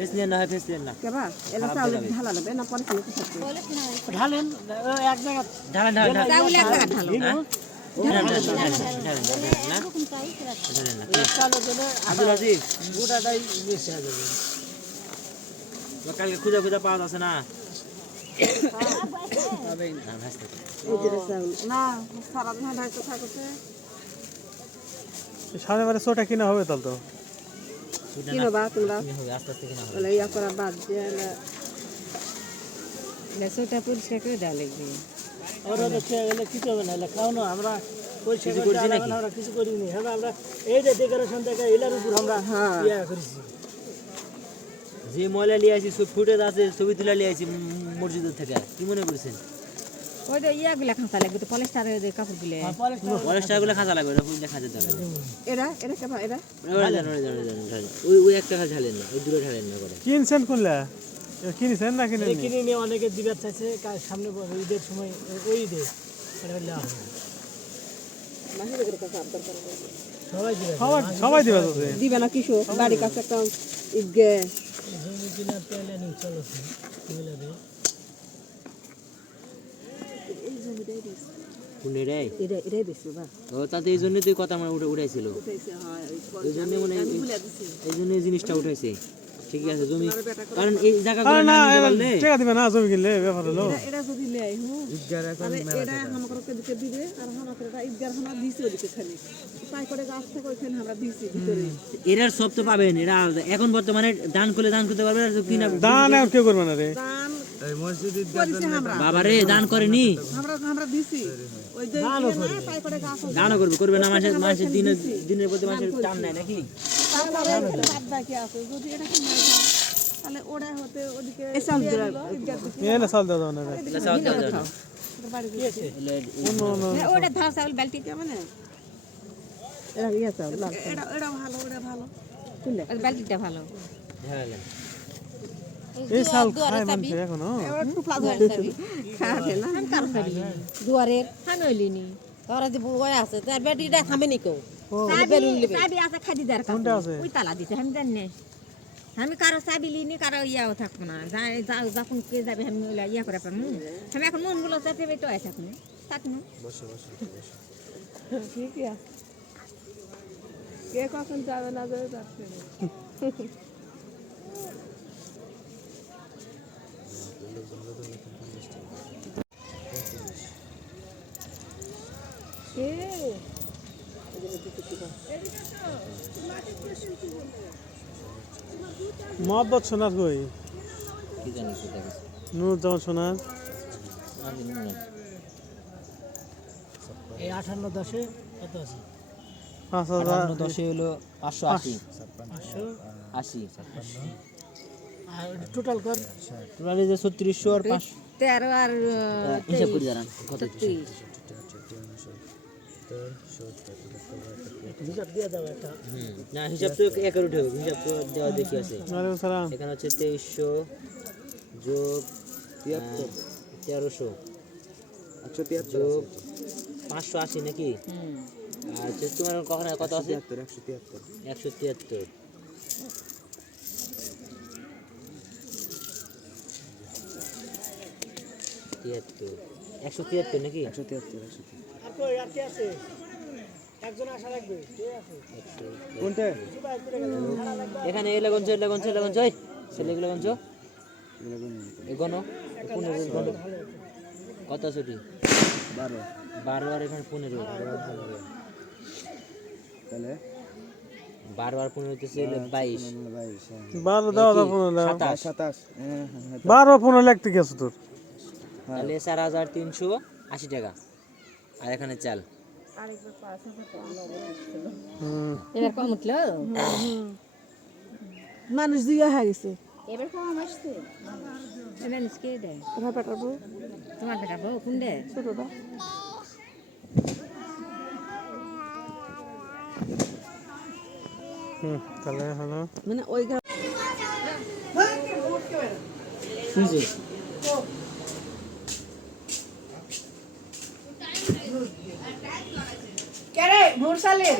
Face নিয়ে না হয় ফেস নিয়ে না কেবা এলা চাউল ঢালা লাগবে না পরে খালি কিছু ঢালেন এক জায়গা ঢালেন ঢালেন চাউল এক জায়গা ঢালো আব্দুল আজিজ গোটাটাই বেশি হয়ে যাবে কালকে খুঁজে খুঁজে পাওয়া যাচ্ছে না এই যে চাউল না সারা দিন ঢাইতে থাকতে সামনে বারে ছোটা কিনা হবে তাহলে তো কিনো বা তোমরা আস্তে আস্তে কিনা হবে বলে ইয়া করা বাদ দিয়ে লেসোটা পরিষ্কার করে দেওয়া লাগবে ওরা দেখতে গেলে কিছু হবে না খাও না আমরা পরিষ্কার কিছু করছি করছি নাকি নাকি? আমরা কিছু করিনি হ্যাঁ আমরা এই যে ডেকোরেশন থেকে এলার উপর আমরা ইয়া করেছি যে ময়লা নিয়ে আসি সব ফুটেজ আছে ছবি তুলে নিয়ে আসি মসজিদের থেকে কি মনে করছেন ওইটা ইয়াগুলা খাঁচা লাগবে তো পলিস্টারের যে কাপড়গুলো পলিস্টারগুলো খাঁচা লাগবে ওটা ফুলটা খাঁচা দেওয়া লাগবে এরা এরা কেবা এরা ওই একটা খাঁচা ঢালেন না ওই দূরে ঢালেন না করে কিনছেন কোনলা কিনছেন না কিনেন কিনে নিয়ে অনেকে দিবার চাইছে সামনে ঈদের সময় ওই ঈদে এটা দেওয়া হবে মাসিদের কাছে আবদার করে সবাই দিবে সবাই দিবা তো দিবে না কিছু বাড়ি কাছে একটা ইগে জমি কিনা পেলে নি চলো মিলে দে কোনে রে এটা এটাই বেশি বা ও তাতে এই জন্য তুই কথা মানে উঠাইছিল উঠাইছে হয় এই জন্য মানে আমি ভুলে দিছি এই জন্য এই জিনিসটা উঠাইছে ঠিক আছে জমি কারণ এই আরে জায়গাগুলো না না নিতে পারলে টাকা দিবে না জমি কিনলে ব্যাপার হলো এটা যদি লেই তাহলে এটা আমাকে দিকে দিবে আর আমাকে এটা ইগার হানা দিছে ওদিকে খালি তাই করে গাছ থেকে ওইখানে আমরা দিছি ভিতরে এরার সব তো পাবেন এরা আলাদা। এখন বর্তমানে দান করলে দান করতে পারবে আর কিনা দান এখন কেউ করবে না রে দান এই মসজিদে করেছে আমরা বাবা রে দান করেনি আমরা দিছি ওই যে তাই করে গাছ দানও করবে করবে না মানুষের দিনের প্রতি মানুষের টান নাই নাকি তারপরে বাদ বাকি আছে যদি এটা কি না যায় তাহলে ওরা হতে ওদিকে চাল দিরা এনে চাল দাও না রে ওটা ধার চাউল বালতিতে মানে এটা ইয়া চাল এটা ভালো তুলে বালতিটা ভালো ঢালেন এই চাল খায় মানুষ এখনো এবার টুকলা ধরে খাবে না দুয়ারের হানইলিনি তোরা যে বই আছে তার বেটিটা থামে নি কেউ চাবি আছে খাদি দার কোনটা আছে ওই তালা দিতে আমি জানি না আমি কারো চাবি লিনি কারো ইয়াও থাকবো না যখন কে যাবে আমি ইয়া করে পারবো আমি এখন মনগুলো চাপে তো থাকবো থাকবো ঠিকই আছে কে কখন যাবে না যাবে যাচ্ছে মহব্বত সোনার কই কি জানি কি থাকে নূর জামান সোনার আমি মনে এই 58 10 কত আছে 5000 10 হলো 580 500 80 আর টোটাল কর টোটাল যে 3600 আর 5 13 আর হিসাব করে দাঁড়ান কত হিসাব দিয়ে দাও একটা না হিসাব তো একের উঠে হবে হিসাব তো দেওয়া দেখি আছে ওয়ালাইকুম সালাম এখানে হচ্ছে 2300 যোগ 1300 আচ্ছা 73 যোগ 580 নাকি আর তোমার কত আছে 173 173 নাকি 173 আর কই আর কি আছে একজন আসা লাগবে কে আছে কোনটা এখানে এলাগঞ্জ ছেলেগুলো গঞ্জ এগোনো 15 কত ছুটি 12 আর এখানে 15 তাহলে 12 আর 15 হচ্ছে 22 12 দাও 27 12 15 লাগতে গেছে তোর তাহলে 4380 টাকা আর এখানে চাল এবার কম উঠলো মানুষ দিয়ে হয়ে গেছে এবার কম আসছে এবার কে দেয় কোথায় পাঠাবো তোমার বেটা বউ কোন দে ছোটটা তাহলে হলো মানে ওই কে রে মুরসালির